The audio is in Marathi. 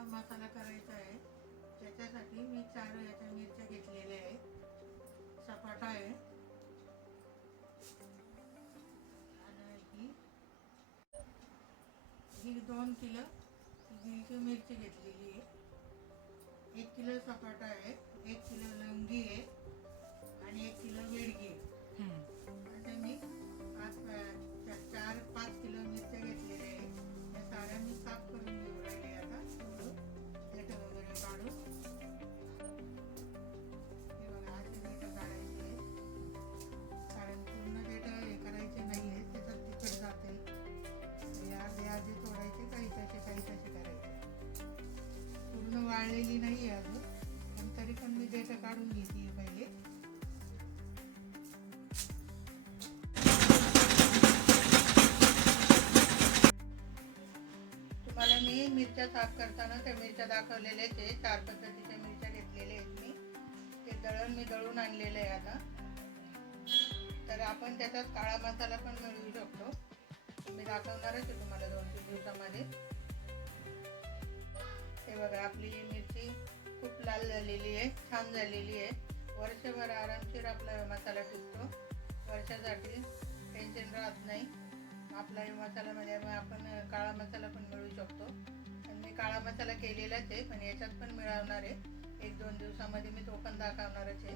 हा मसाला करायचा आहे. त्याच्यासाठी मी 4 याच्या मिरच्या घेतलेल्या आहे, सपाटा आहे आणि ही 2 किलो हिरवी मिरची घेतलेली आहे, 1 किलो सपाटा आहे, 1 किलो लवंगी आहे आणि 1 किलो बेडगी आहे. आता मी 4-5 किलो मिरच्या घेतलेल्या आहे. त्या साऱ्या मी साफ करून घेऊ राहिले आता, देठ वगैरे काढून. हे बघा, असे देठ काढायचे आहे, कारण पूर्ण देठ हे करायचे नाही आहे, त्याच्यात तिखट जाते. आधी तोडायचे, काही तसे करायचे. पूर्ण वाळलेली नाही आहे अजून, पण तरी पण मी देठ काढून घेते पहिले. तुम्हाला मी मिरच्या साफ करताना त्या मिरच्या दाखवलेल्याच आहे. 4 पद्धतीच्या मिरच्या घेतलेल्या आहेत मी. ते मी दळून आणलेलं आहे आता. तर आपण त्याच्यात काळा मसाला पण मिळवू शकतो. मी दाखवणारच आहे तुम्हाला 2-3 दिवसामध्ये. हे बघा, आपली मिरची खूप लाल झालेली आहे, छान झालेली आहे. वर्षभर आरामशीर आपला मसाला टिकतो. वर्षासाठी टेन्शन राहत नाही. आपला मसाल्यामध्ये आपण काळा मसाला पण मिळवू शकतो. आणि मी काळा मसाला केलेलाच आहे, पण याच्यात पण मिळवणार आहे. 1-2 दिवसामध्ये मी तो पण दाखवणारच आहे.